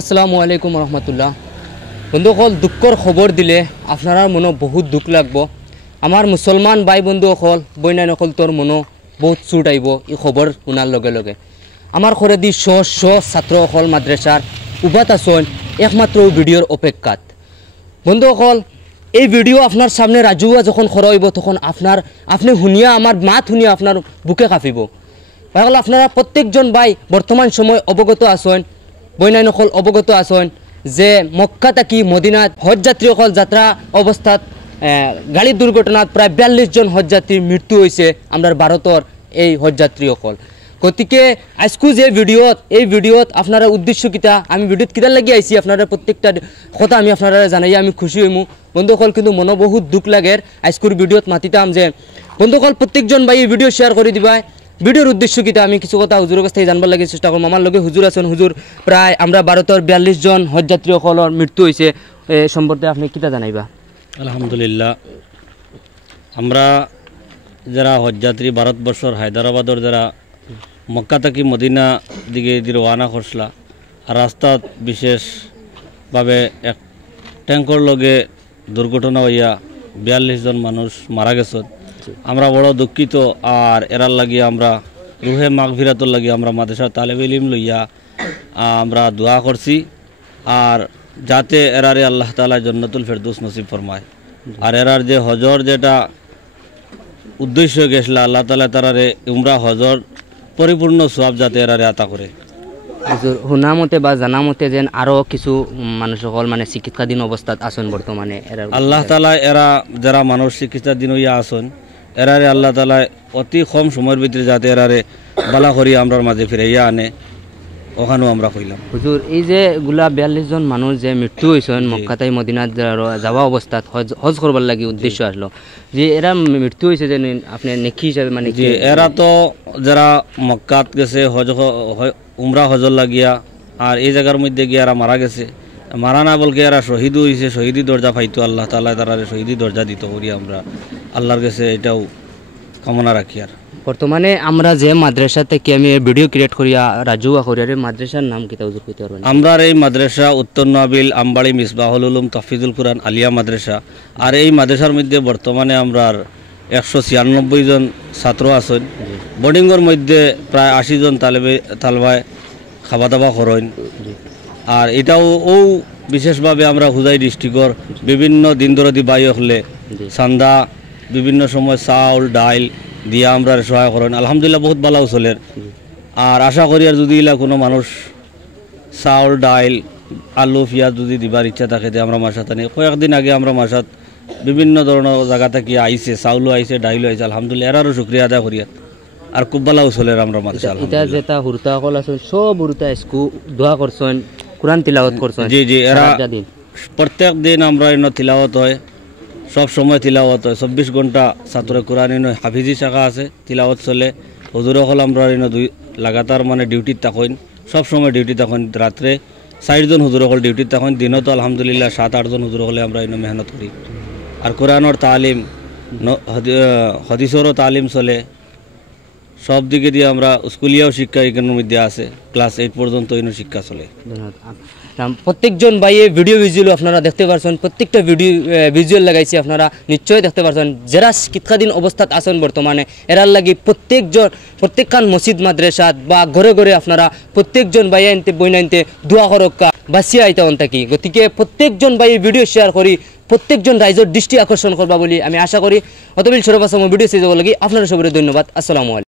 আসসালামু আলাইকুম রহমতুল্লাহ। বন্ধুসকল, দুঃখর খবর দিলে আপনার মনো বহুত দুঃখ লাগব। আমার মুসলমান ভাই বন্ধুসকল বইনাইনসকল তোর মনো বহুত চুট আইব এই খবর শুনার লগে লগে। আমার ঘরে দি শ শ ছাত্রসকল মাদ্রাসার উবাত আসন একমাত্র ভিডিওর অপেক্ষাত। বন্ধুসকল, এই ভিডিও আপনার সামনে রাজুয়া যখন খরা হইব তখন আপনি শুনিয়া আমার মাত শুনিয়া আপনার বুকে কাঁপিব। তাহলে আপনারা প্রত্যেকজন ভাই বর্তমান সময় অবগত আছেন, বইনাইনসকল অবগত আছেন যে মক্কা থাকি মদিনাত হজযাত্রীসকল যাত্রা অবস্থাত গাড়ির দুর্ঘটনাত প্রায় 42 জন হজযাত্রীর মৃত্যু হয়েছে আমরা ভারতের এই হজযাত্রীসকল। গতিকে আজকু যে এই ভিডিওত আপনারা উদ্দেশ্য কিতা, আমি ভিডিওত কিতার লাগি আইছি আপনারা প্রত্যেকটা কথা আমি আপনারা জানাই আমি খুশি হইমু। বন্ধুসকল কিন্তু মনে বহুত দুঃখ লাগে। আজকুর ভিডিওত মাতিতাম যে বন্ধুসকল প্রত্যেকজন ভাই এই ভিডিও শেয়ার করে দিবা। ভিডিওর উদ্দেশ্য কিতা আমি কিছু কথা হুজুরের কাছ থেকে জানবার লাগে চেষ্টা করব। আমার লগে হুজুর আছেন। হুজুর, প্রায় আমরা ভারতের 42 জন হজযাত্রীসকলের মৃত্যু হয়েছে সম্পর্কে আপনি কিতা জানাইবা? আলহামদুলিল্লাহ, আমরা যারা হজযাত্রী ভারতবর্ষর হায়দ্রাবাদের যারা মক্কা থেকে মদিনা দিকে রওনা করছিলা, আর রাস্তাত বিশেষভাবে এক ট্যাঙ্কর লগে দুর্ঘটনা হইয়া 42 জন মানুষ মারা গেছে। আমরা বড় দুঃখিত। আর এরার লাগি আমরা রুহে মাগফিরাতর লাগি আমরা মাদ্রাসার তালেব ইলম লইয়া আমরা দোয়া করছি, আর যাতে এরারে আল্লাহ তাআলা জান্নাতুল ফেরদৌস নসিব ফরমায়। আর এরার যে হজর যেটা উদ্দেশ্য গেছিল আল্লাহ তাআলা তারারে উমরা হজর পরিপূর্ণ সওয়াব যাতে এরারে আতা করে। হুজুর, শুনা মতে বা জানা মতে যেন আরও কিছু মানুষসকল মানে চিকিৎসাধীন অবস্থাত আছেন বর্তমানে। আল্লাহ তাআলা এরা যারা মানুষ চিকিৎসাধীন হইয়া আছেন এরারে আল্লাহ তাআলা অতি কম সময়ের ভিতরে যাতে এরারে বালা করিয়া আমরার মাঝে ফিরাইয়া আনে, ওখানেও আমরা কইলাম। হুজুর, এই যে গুলা 42 জন মানুষ যে মৃত্যু হয়েছেন মক্কা তাই মদিনাত যাওয়া অবস্থাত হজ করবার লাগি উদ্দেশ্য আসলো, যে এরা মৃত্যু হয়েছে যে আপনি নেকি হিসাবে মানে যে এরা তো যারা মক্কাত গেছে উমরা হজর লাগিয়া আর এই জায়গার মধ্যে গিয়ে এরা মারা গেছে, মারা না বলকে এরা শহীদ হয়েছে, শহীদি দরজা পাইতো আল্লাহ তাআলা তারা শহীদি দরজা দিত করি আমরা আল্লাহর কাছে এটাও কামনা রাখি। আর বর্তমানে আমরা যে মাদ্রাসা থেকে আমি ভিডিও ক্রিয়েট করিয়া রাজুয়া করিয়া মাদ্রাসার নাম কিতা হুজুর কইতে পারবেন? আমরা এই মাদ্রাসা উত্তর নবিল আমবাড়ি মিসবাহুল উলুম তাহফিজুল কুরআন আলিয়া মাদ্রাসা। আর এই মাদ্রাসার মধ্যে বর্তমানে আমরা 196 জন ছাত্র আছেন। বোর্ডিংয়ের মধ্যে প্রায় 80 জন তালবায় খাওয়া দাওয়া করেন। আর এটাও বিশেষভাবে আমরা হুজাই ডিস্ট্রিক্টর বিভিন্ন দিন দরদি বাই হলে চান্দা বিভিন্ন সময় চাউল ডাইল দিয়া আমরা সহায় করেন। আলহামদুলিল্লাহ বহুত ভালো চলের। আর আশা করি আর যদি কোনো মানুষ চাউল ডাইল আলু পিঁয়াজ যদি দিবার ইচ্ছা থাকে যে আমরা মাসাত আনি। কয়েকদিন আগে আমরা মাসাত বিভিন্ন ধরনের জায়গা থেকে আইছে, চাউলও আইছে ডাইলও আইছে। আলহামদুলিল্লাহ এরারও শুক্রিয়া আদায় করি। আর খুব ভালো চলের আমরা মাদ্রাসা। এটা যেটা হুরতা সকল আছে সব হুরতা স্কু দোয়া করছেন, কুরআন তিলাওয়াত করছেন। জি জি, এরা প্রত্যেক দিন আমরা এনে তিলাওয়াত হয়, সব সময় তিলাওয়াত হয়। 24 ঘন্টা ছাত্র কোরআন হাফিজি শাখা আছে, তিলাওয়াত চলে। হুজুর হল আমরা লাগাতার মানে ডিউটিত থাকেন, সব সময় ডিউটি থাকেন। রাত্রে 4 জন হুজুর হল ডিউটিত থাকেন, দিনতো আলহামদুলিল্লাহ 7-8 জন হুজুর হলে আমরা এনে মেহনত করি। আর কোরআনের তালিম হদিসেরও তালিম চলে, সব দিকে দিয়ে আমরা স্কুলীয় শিক্ষা এখানের মধ্যে আছে, ক্লাস 8 পর্যন্ত এনে শিক্ষা চলে। প্রত্যেকজন ভাই ভিডিও ভিজুয়াল আপনারা দেখতে পাচ্ছেন, প্রত্যেকটা ভিজুয়াল লাগাইছি আপনারা নিশ্চয়ই দেখতে পাচ্ছেন। যারা চিকিৎসাধীন অবস্থাত আছেন বর্তমানে এরার লাগি প্রত্যেকখান মসজিদ মাদ্রাসাত বা ঘরে ঘরে আপনারা প্রত্যেকজন ভাই আনতে বইন আনতে দোয়া করক্কা বাঁচিয়ে আইতা থাকি। গতিকে প্রত্যেকজন ভাই ভিডিও শেয়ার করি প্রত্যেকজন রাইজর দৃষ্টি আকর্ষণ করবা বলে আমি আশা করি। অতবিল সরব ভিডিও শেষ হওয়ার লাগি আপনারা সবাই ধন্যবাদ। আসসালামু আলাইকুম।